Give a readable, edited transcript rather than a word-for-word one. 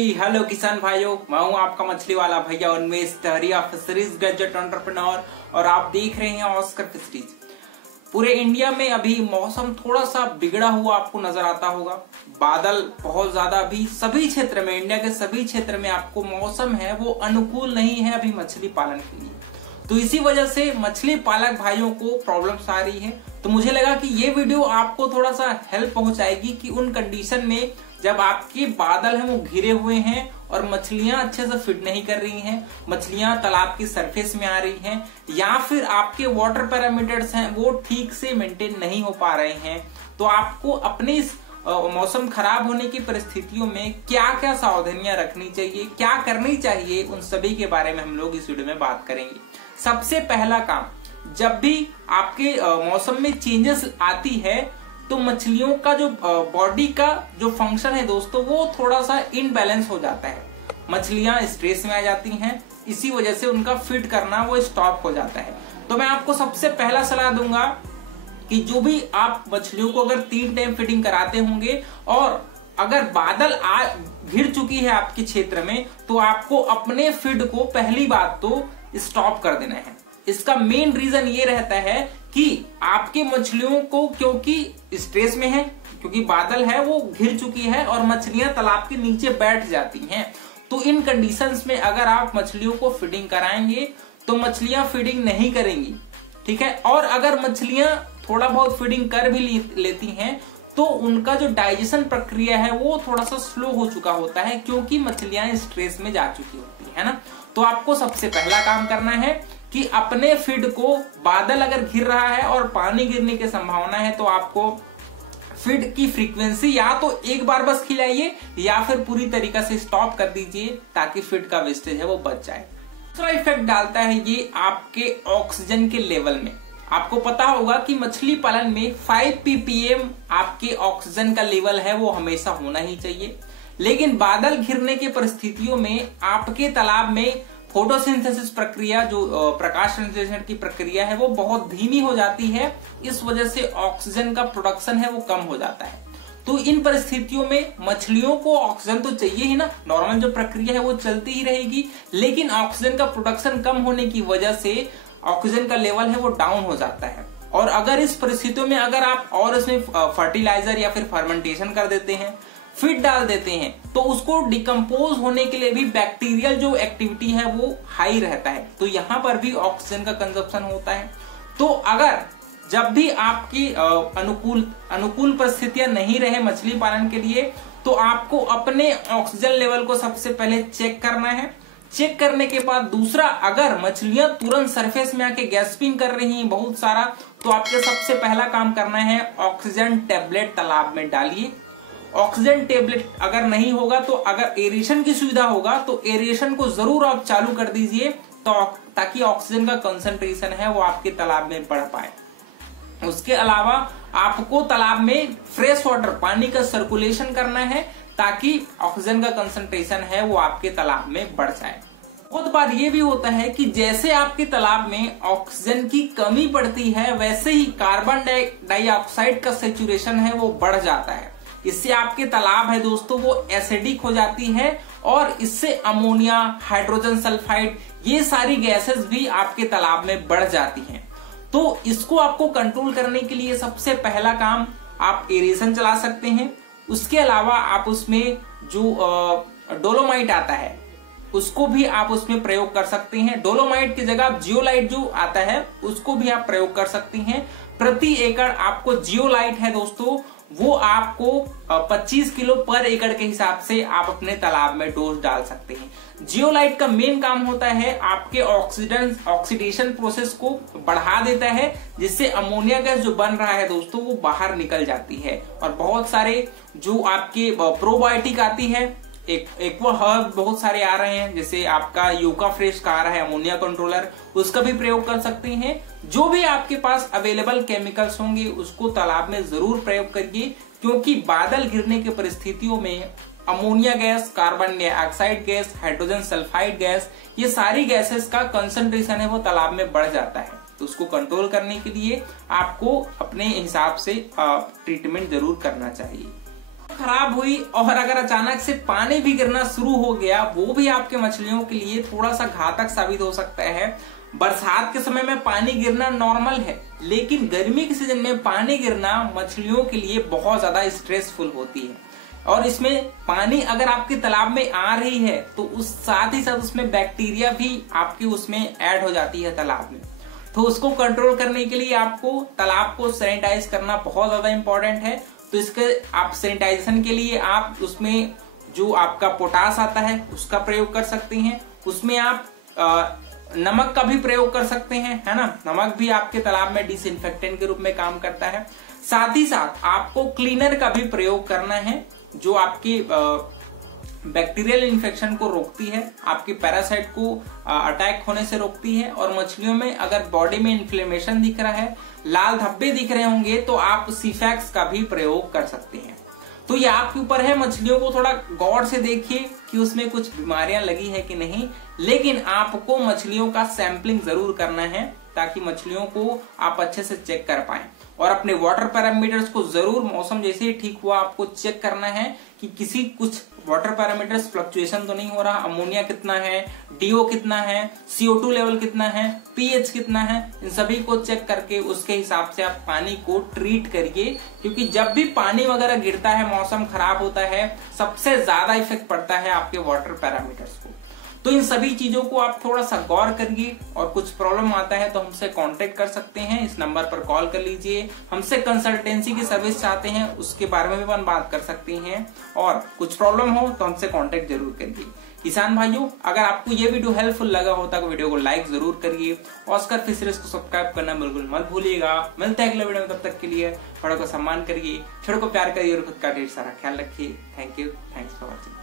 Hello किसान भाइयों, मैं हूं आपका मछली वाला भैया उन्मेष टहरिया, फिशरीज गैजेट एंटरप्रेन्योर, और आप देख रहे हैं ऑस्कर फिशरीज। पूरे इंडिया में अभी मौसम थोड़ा सा बिगड़ा हुआ आपको नजर आता होगा। बादल बहुत ज्यादा अभी सभी क्षेत्र में, इंडिया के सभी क्षेत्र में आपको मौसम है वो अनुकूल नहीं है अभी मछली पालन के लिए। तो इसी वजह से मछली पालक भाइयों को प्रॉब्लम्स आ रही है। तो मुझे लगा कि ये वीडियो आपको थोड़ा सा हेल्प पहुंचाएगी कि उन कंडीशन में जब आपके बादल हैं वो घिरे हुए हैं और मछलियां अच्छे से फिट नहीं कर रही हैं, मछलियां तालाब की सरफेस में आ रही हैं, या फिर आपके वाटर पैरामीटर्स हैं वो ठीक से मेंटेन नहीं हो पा रहे हैं, तो आपको अपने इस मौसम खराब होने की परिस्थितियों में क्या क्या सावधानियां रखनी चाहिए, क्या करनी चाहिए, उन सभी के बारे में हम लोग इस वीडियो में बात करेंगे। सबसे पहला काम, जब भी आपके मौसम में चेंजेस आती है तो मछलियों का जो बॉडी का जो फंक्शन है दोस्तों वो थोड़ा सा इनबैलेंस हो जाता है। मछलियां स्ट्रेस में आ जाती हैं, इसी वजह से उनका फिट करना वो स्टॉप हो जाता है। तो मैं आपको सबसे पहला सलाह दूंगा कि जो भी आप मछलियों को अगर 3 टाइम फीडिंग कराते होंगे और अगर बादल घिर चुकी है आपके क्षेत्र में, तो आपको अपने फीड को पहली बात तो स्टॉप कर देना है। इसका मेन रीजन ये रहता है कि आपके मछलियों को क्योंकि स्ट्रेस में है, क्योंकि बादल है वो घिर चुकी है और मछलियां तालाब के नीचे बैठ जाती हैं। तो इन कंडीशंस में अगर आप मछलियों को फीडिंग कराएंगे तो मछलियां फीडिंग नहीं करेंगी, ठीक है। और अगर मछलियां थोड़ा बहुत फीडिंग कर भी लेती हैं तो उनका जो डाइजेशन प्रक्रिया है वो थोड़ा सा स्लो हो चुका होता है, क्योंकि मछलियां स्ट्रेस में जा चुकी होती है ना। तो आपको सबसे पहला काम करना है कि अपने फीड को, बादल अगर घिर रहा है और पानी गिरने की संभावना है तो आपको फीड की फ्रीक्वेंसी या तो एक बार बस खिलाइए या फिर पूरी तरीके से स्टॉप कर दीजिए, ताकि फीड का वेस्टेज है वो बच जाए। दूसरा इफेक्ट डालता है ये आपके ऑक्सीजन के लेवल में। आपको पता होगा कि मछली पालन में 5 ppm आपके ऑक्सीजन का लेवल है वो हमेशा होना ही चाहिए। लेकिन बादल घिरने की परिस्थितियों में आपके तालाब में फोटोसिंथेसिस प्रक्रिया, जो प्रकाश संश्लेषण की प्रक्रिया है वो बहुत धीमी हो जाती है। इस वजह से ऑक्सीजन का प्रोडक्शन है वो कम हो जाता है। तो इन परिस्थितियों में मछलियों को ऑक्सीजन तो चाहिए ही ना, नॉर्मल जो प्रक्रिया है वो चलती ही रहेगी, लेकिन ऑक्सीजन का प्रोडक्शन कम होने की वजह से ऑक्सीजन का लेवल है वो डाउन हो जाता है। और अगर इस परिस्थितियों में अगर आप और इसमें फर्टिलाइजर या फिर फर्मेंटेशन कर देते हैं, फीड डाल देते हैं, तो उसको डिकम्पोज होने के लिए भी बैक्टीरियल जो एक्टिविटी है वो हाई रहता है। तो यहाँ पर भी ऑक्सीजन का कंजप्शन होता है। तो अगर जब भी आपकी अनुकूल परिस्थितियां नहीं रहे मछली पालन के लिए, तो आपको अपने ऑक्सीजन लेवल को सबसे पहले चेक करना है। चेक करने के बाद दूसरा, अगर मछलियां तुरंत सरफेस में आके गैस्पिंग कर रही हैं बहुत सारा, तो आपके सबसे पहला काम करना है ऑक्सीजन टेबलेट तालाब में डालिए। ऑक्सीजन टेबलेट अगर नहीं होगा तो अगर एरेशन की सुविधा होगा तो एरेशन को जरूर आप चालू कर दीजिए, तो ताकि ऑक्सीजन का कंसंट्रेशन है वो आपके तालाब में बढ़ पाए। उसके अलावा आपको तालाब में फ्रेश वाटर, पानी का सर्कुलेशन करना है, ताकि ऑक्सीजन का कंसंट्रेशन है वो आपके तालाब में बढ़ जाए। बहुत बार ये भी होता है कि जैसे आपके तालाब में ऑक्सीजन की कमी पड़ती है, वैसे ही कार्बन डाइऑक्साइड का सेचुरेशन है वो बढ़ जाता है। इससे आपके तालाब है दोस्तों वो एसिडिक हो जाती है और इससे अमोनिया, हाइड्रोजन सल्फाइड, ये सारी गैसेस भी आपके तालाब में बढ़ जाती हैं। तो इसको आपको कंट्रोल करने के लिए सबसे पहला काम, आप एरेशन चला सकते हैं। उसके अलावा आप उसमें जो डोलोमाइट आता है उसको भी आप उसमें प्रयोग कर सकते हैं। डोलोमाइट की जगह आप जियोलाइट जो आता है उसको भी आप प्रयोग कर सकते हैं। प्रति एकड़ आपको जियोलाइट है दोस्तों वो आपको 25 किलो पर एकड़ के हिसाब से आप अपने तालाब में डोज डाल सकते हैं। जियोलाइट का मेन काम होता है आपके ऑक्सीडेशन प्रोसेस को बढ़ा देता है, जिससे अमोनिया गैस जो बन रहा है दोस्तों वो बाहर निकल जाती है। और बहुत सारे जो आपके प्रोबायोटिक आती है, एक्वा हर्ब बहुत सारे आ रहे हैं, जैसे आपका यूका फ्रेश का आ रहा है अमोनिया कंट्रोलर, उसका भी प्रयोग कर सकते हैं। जो भी आपके पास अवेलेबल केमिकल्स होंगे उसको तालाब में जरूर प्रयोग करिए, क्योंकि बादल गिरने की परिस्थितियों में ammonia gas, carbon dioxide gas, hydrogen sulphide gas, ये सारी गैसेस का कंसंट्रेशन है वो तालाब में बढ़ जाता है। तो उसको कंट्रोल करने के लिए आपको अपने हिसाब से ट्रीटमेंट जरूर करना चाहिए। खराब हुई और अगर अचानक से पानी भी गिरना शुरू हो गया, वो भी आपके मछलियों के लिए थोड़ा सा घातक साबित हो सकता है। बरसात के समय में पानी गिरना नॉर्मल है, लेकिन गर्मी के सीजन में पानी गिरना मछलियों के लिए बहुत ज्यादा स्ट्रेसफुल होती है। और इसमें पानी अगर आपके तालाब में आ रही है तो उस साथ ही साथ उसमें बैक्टीरिया भी आपकी उसमें ऐड हो जाती है तालाब में। तो उसको कंट्रोल करने के लिए आपको तालाब को सैनिटाइज करना बहुत ज्यादा इंपॉर्टेंट है। तो इसके आप सैनिटाइजेशन के लिए आप उसमें जो आपका पोटास आता है उसका प्रयोग कर सकते हैं। उसमें आप नमक का भी प्रयोग कर सकते हैं, है ना। नमक भी आपके तालाब में डिसइंफेक्टेंट के रूप में काम करता है। साथ ही साथ आपको क्लीनर का भी प्रयोग करना है, जो आपकी बैक्टीरियल इन्फेक्शन को रोकती है, आपकी पैरासाइट को अटैक होने से रोकती है। और मछलियों में अगर बॉडी में इन्फ्लेमेशन दिख रहा है, लाल धब्बे दिख रहे होंगे, तो आप सीफैक्स का भी प्रयोग कर सकते हैं। तो ये आपके ऊपर है, मछलियों को थोड़ा गौर से देखिए कि उसमें कुछ बीमारियां लगी है कि नहीं। लेकिन आपको मछलियों का सैंपलिंग जरूर करना है ताकि मछलियों को आप अच्छे से चेक कर पाए। और अपने वाटर पैरामीटर्स को जरूर मौसम जैसे ही ठीक हुआ आपको चेक करना है कि किसी कुछ वाटर पैरामीटर्स फ्लक्चुएशन तो नहीं हो रहा। अमोनिया कितना है, डीओ कितना है, CO2 लेवल कितना है, पीएच कितना है, इन सभी को चेक करके उसके हिसाब से आप पानी को ट्रीट करिए। क्योंकि जब भी पानी वगैरह गिरता है, मौसम खराब होता है, सबसे ज्यादा इफेक्ट पड़ता है आपके वाटर पैरामीटर्स को। तो इन सभी चीजों को आप थोड़ा सा गौर करिए। और कुछ प्रॉब्लम आता है तो हमसे कांटेक्ट कर सकते हैं, इस नंबर पर कॉल कर लीजिए। हमसे कंसल्टेंसी की सर्विस चाहते हैं, उसके बारे में भी हम बात कर सकते हैं। और कुछ प्रॉब्लम हो तो हमसे कांटेक्ट जरूर करिए। किसान भाइयों, अगर आपको ये वीडियो हेल्पफुल लगा हो तो वीडियो को लाइक जरूर करिए। ऑस्कर फिशरीज को सब्सक्राइब करना बिल्कुल मत भूलिएगा। मिलते हैं अगले वीडियो में, तब तक के लिए बड़ों को सम्मान करिए, छोटों को प्यार करिए और खुद का ढेर सारा ख्याल रखिए। Thank you, thanks for watching.